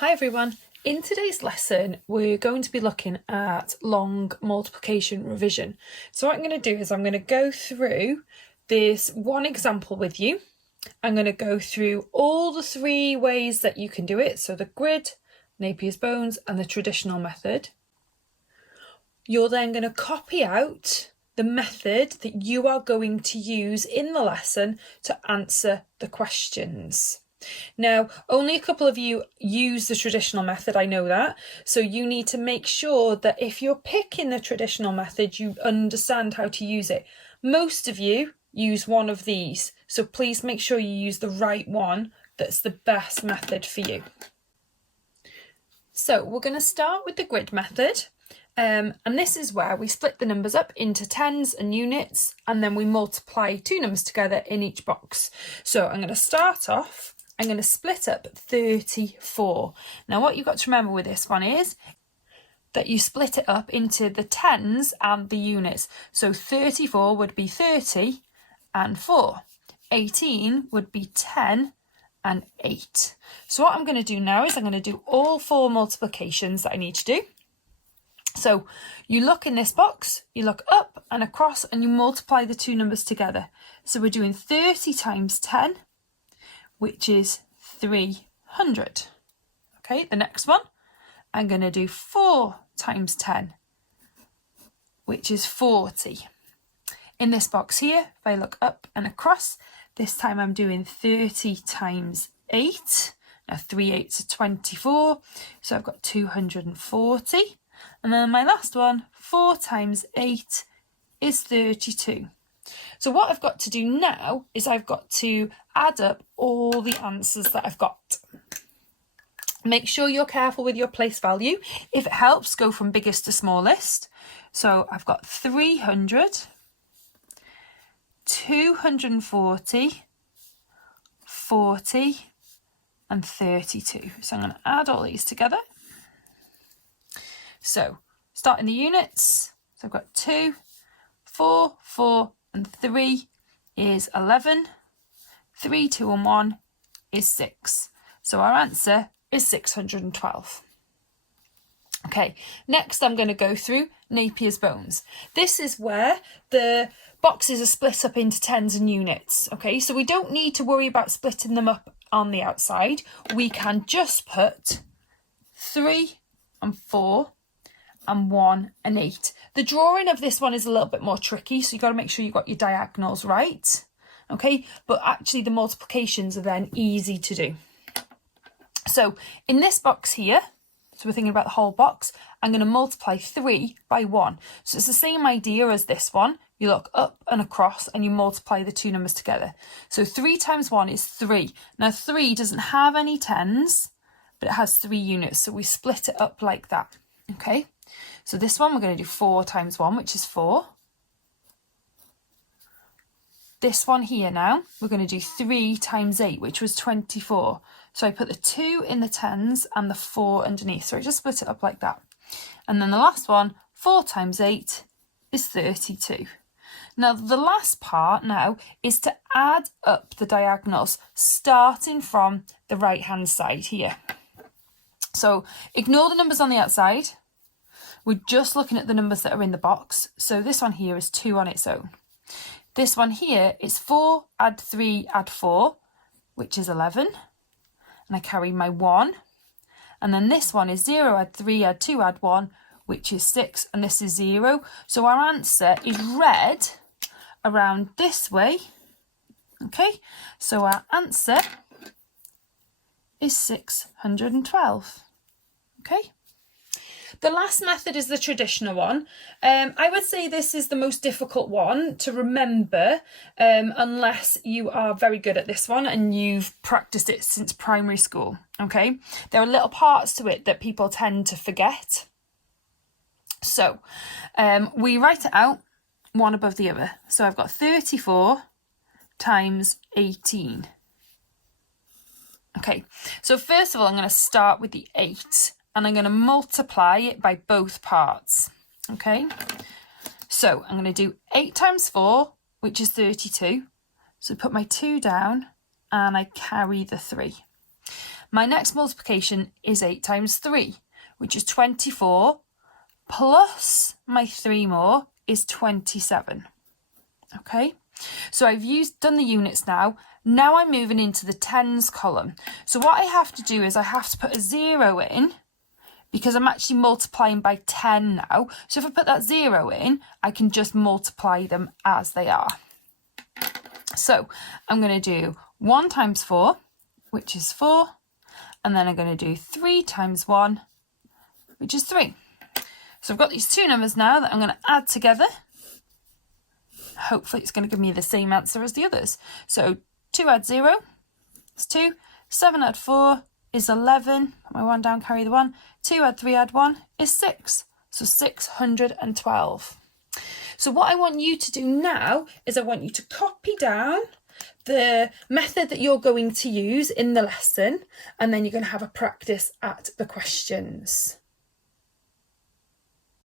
Hi everyone. In today's lesson, we're going to be looking at long multiplication revision. So what I'm going to do is I'm going to go through this one example with you. I'm going to go through all the three ways that you can do it. So the grid, Napier's bones, and the traditional method. You're then going to copy out the method that you are going to use in the lesson to answer the questions. Now, only a couple of you use the traditional method, I know that. So you need to make sure that if you're picking the traditional method, you understand how to use it. Most of you use one of these, so please make sure you use the right one that's the best method for you. So we're going to start with the grid method. And this is where we split the numbers up into tens and units, and then we multiply two numbers together in each box. So I'm going to start off. I'm going to split up 34. Now what you've got to remember with this one is that you split it up into the tens and the units. So 34 would be 30 and 4. 18 would be 10 and 8. So what I'm going to do now is I'm going to do all four multiplications that I need to do. So you look in this box, you look up and across, and you multiply the two numbers together. So we're doing 30 times 10, which is 300. Okay, the next one, I'm going to do 4 times 10, which is 40. In this box here, if I look up and across, this time I'm doing 30 times 8. Now 3 8s are 24, so I've got 240. And then my last one, 4 times 8 is 32. So what I've got to do now is I've got to add up all the answers that I've got. Make sure you're careful with your place value. If it helps, go from biggest to smallest. So I've got 300, 240, 40, and 32. So I'm going to add all these together. So starting the units, so I've got 2, 4, 4, and 3 is 11. 3, 2, and 1 is 6. So our answer is 612. Okay, next I'm going to go through Napier's bones. This is where the boxes are split up into tens and units. Okay, so we don't need to worry about splitting them up on the outside. We can just put 3 and 4 and 1 and 8. The drawing of this one is a little bit more tricky, so you've got to make sure you've got your diagonals right. Okay, but actually the multiplications are then easy to do. So in this box here, so we're thinking about the whole box, I'm going to multiply 3 by 1. So it's the same idea as this one. You look up and across and you multiply the two numbers together. So 3 times 1 is 3. Now 3 doesn't have any tens, but it has 3 units, so we split it up like that. Okay, so this one we're going to do 4 times 1, which is 4. This one here now, we're going to do 3 times 8, which was 24. So I put the 2 in the tens and the 4 underneath. So I just split it up like that. And then the last one, 4 times 8 is 32. Now the last part now is to add up the diagonals, starting from the right hand side here. So ignore the numbers on the outside. We're just looking at the numbers that are in the box. So this one here is 2 on its own. This one here is 4, add 3, add 4, which is 11. And I carry my 1. And then this one is 0, add 3, add 2, add 1, which is 6. And this is 0. So our answer is red around this way. Okay, so our answer is 612. Okay. The last method is the traditional one. I would say this is the most difficult one to remember unless you are very good at this one and you've practiced it since primary school. Okay, there are little parts to it that people tend to forget. So we write it out one above the other. So I've got 34 times 18. Okay, so first of all, I'm going to start with the 8. And I'm going to multiply it by both parts. Okay, so I'm going to do 8 times 4, which is 32. So put my 2 down and I carry the 3. my next multiplication is 8 times 3, which is 24, plus my 3 more is 27. Okay, so I've done the units now. Now I'm moving into the tens column. So what I have to do is I have to put a 0 in, because I'm actually multiplying by 10 now. So if I put that 0 in, I can just multiply them as they are. So I'm going to do 1 times 4, which is 4, and then I'm going to do 3 times 1, which is 3. So I've got these two numbers now that I'm going to add together. Hopefully it's going to give me the same answer as the others. So 2 add 0 is 2, 7 add 4 is 11, put my 1 down, carry the 1, 2 add 3 add 1 is 6, so 612. So what I want you to do now is I want you to copy down the method that you're going to use in the lesson, and then you're going to have a practice at the questions.